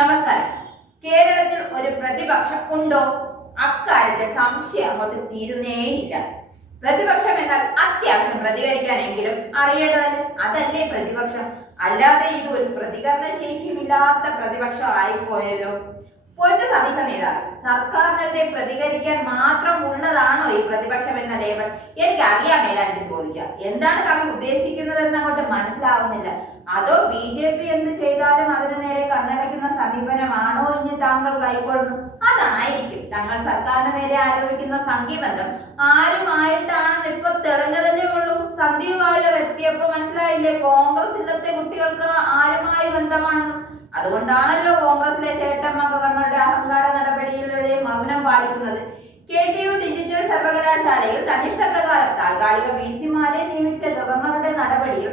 നമസ്കാരം. കേരളത്തിൽ ഒരു പ്രതിപക്ഷം ഉണ്ടോ? അക്കാര്യത്തിൽ സംശയം അങ്ങോട്ട് തീരുന്നേയില്ല. പ്രതിപക്ഷം എന്നാൽ അത്യാവശ്യം പ്രതികരിക്കാനെങ്കിലും അറിയേണ്ടതല്ലേ? അതല്ലേ പ്രതിപക്ഷം. അല്ലാതെ ഇത് ഒരു പ്രതികരണ ശേഷിയില്ലാത്ത പ്രതിപക്ഷം ആയിപ്പോയല്ലോ. പൊന്നു സതീശ നേതാവ്, സർക്കാരിനെതിരെ പ്രതികരിക്കാൻ മാത്രം ഉള്ളതാണോ ഈ പ്രതിപക്ഷം എന്ന ലേബൽ? എനിക്ക് അറിയാൻ മേലായിട്ട് ചോദിക്കാം. എന്താണ് കവി ഉദ്ദേശിക്കുന്നതെന്ന് അങ്ങോട്ട് മനസ്സിലാവുന്നില്ല. അതോ BJP എന്ത് ചെയ്താലും അതിനു നേരെ കണ്ണടയ്ക്കുന്ന സമീപനമാണോ ഇനി താങ്കൾ കൈക്കൊള്ളുന്നു? അതായിരിക്കും. തങ്ങൾ സർക്കാരിന് നേരെ ആരോപിക്കുന്ന സംഘിബന്ധം ആരുമായിട്ടാണെന്ന് ഇപ്പൊ തെളിഞ്ഞതല്ലേ ഉള്ളൂ. സന്ദീപ് വാര്യർ എത്തിയപ്പോ മനസ്സിലായില്ലേ കോൺഗ്രസ് ഇന്നത്തെ കുട്ടികൾക്ക് ആരുമായി ബന്ധമാണെന്ന്. അതുകൊണ്ടാണല്ലോ കോൺഗ്രസിലെ ചേട്ടമ്മ ഗവർണറുടെ അഹങ്കാര നടപടിയിലൂടെ മൗനം പാലിക്കുന്നത്. KTU ഡിജിറ്റൽ സർവകലാശാലയിൽ തന്നിഷ്ടപ്രകാരം താൽക്കാലിക VC-മാരെ നിയമിച്ച ഗവർണറുടെ നടപടിയിൽ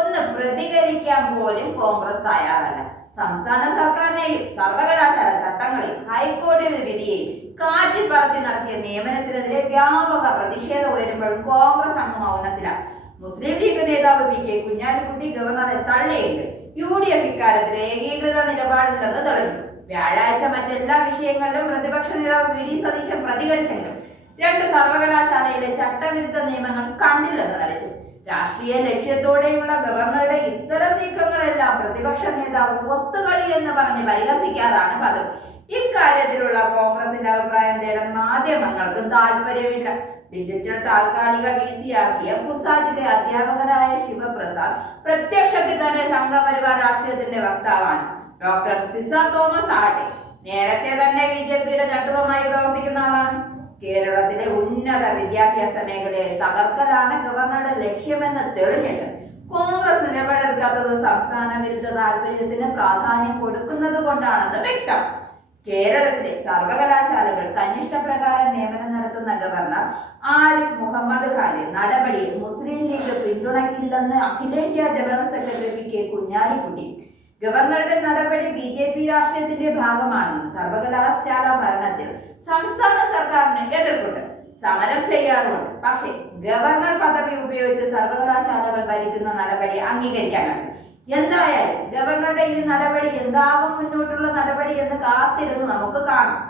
ഒന്ന് പ്രതികരിക്കാൻ പോലും കോൺഗ്രസ് തയ്യാറല്ല. സംസ്ഥാന സർക്കാരിനെയും സർവകലാശാല ചട്ടങ്ങളെയും ഹൈക്കോടതി വിധിയെയും കാറ്റിൽ പറത്തി നടത്തിയ നിയമനത്തിനെതിരെ വ്യാപക പ്രതിഷേധം ഉയരുമ്പോഴും കോൺഗ്രസ് അങ്ങ് മൗനത്തിലാണ്. മുസ്ലിം ലീഗ് നേതാവ് PK കുഞ്ഞാലിക്കുട്ടി ഗവർണറെ തള്ളിയെങ്കിലും UDF ഇക്കാര്യത്തിൽ ഏകീകൃത നിലപാടില്ലെന്ന് തെളിഞ്ഞു. വ്യാഴാഴ്ച മറ്റെല്ലാ വിഷയങ്ങളിലും പ്രതിപക്ഷ നേതാവ് VD സതീശൻ പ്രതികരിച്ചെങ്കിലും രണ്ട് സർവകലാശാലയിലെ ചട്ടവിരുദ്ധ നിയമങ്ങൾ കണ്ടില്ലെന്ന് നടിച്ചു. രാഷ്ട്രീയ ലക്ഷ്യത്തോടെയുള്ള ഗവർണറുടെ ഇത്തരം നീക്കങ്ങളെല്ലാം പ്രതിപക്ഷ നേതാവ് ഒത്തുകളി എന്ന് പറഞ്ഞ് പരിഹസിക്കാറാണ് പതിവ്. ഇക്കാര്യത്തിലുള്ള കോൺഗ്രസിന്റെ അഭിപ്രായം തേടാൻ മാധ്യമങ്ങൾക്കും താല്പര്യമില്ല. ഡിജിറ്റൽ താൽക്കാലിക VC-ആക്കിയ കുസാറ്റിലെ അധ്യാപകനായ ശിവപ്രസാദ് പ്രത്യക്ഷത്തിൽ തന്നെ സംഘപരിവാർ രാഷ്ട്രീയത്തിന്റെ വക്താവാണ്. ഡോക്ടർ സിസ തോമസ് ആട്ടെ നേരത്തെ തന്നെ BJP-യുടെ ചട്ടുകമായി പ്രവർത്തിക്കുന്ന ആളാണ്. കേരളത്തിലെ ഉന്നത വിദ്യാഭ്യാസ മേഖലയെ തകർക്കലാണ് ഗവർണറുടെ ലക്ഷ്യമെന്ന് തെളിഞ്ഞിട്ട് കോൺഗ്രസ് നിലപാടെടുക്കാത്തത് സംസ്ഥാന വിരുദ്ധ താല്പര്യത്തിന് പ്രാധാന്യം കൊടുക്കുന്നത് കൊണ്ടാണെന്ന് വ്യക്തം. കേരളത്തിലെ സർവകലാശാലകൾ തന്നിഷ്ടപ്രകാരം നിയമനം നടത്തുന്ന ഗവർണർ ആരിഫ് മുഹമ്മദ് ഖാന്റെ നടപടിയെ മുസ്ലിം ലീഗ് പിന്തുണയ്ക്കില്ലെന്ന് അഖിലേന്ത്യാ ജനറൽ സെക്രട്ടറി PK കുഞ്ഞാലിക്കുട്ടി. ഗവർണറുടെ നടപടി BJP രാഷ്ട്രീയത്തിന്റെ ഭാഗമാണെന്നും സർവകലാശാല ഭരണത്തിൽ സംസ്ഥാന സർക്കാരിന് എതിർപ്പുണ്ട്, സമരം ചെയ്യാറുണ്ട്. പക്ഷേ ഗവർണർ പദവി ഉപയോഗിച്ച് സർവകലാശാലകൾ ഭരിക്കുന്ന നടപടി അംഗീകരിക്കാനാവില്ല. എന്തായാലും ഗവർണറുടെ ഈ നടപടി എന്താകും മുന്നോട്ടുള്ള നടപടി എന്ന് കാത്തിരുന്ന് നമുക്ക് കാണാം.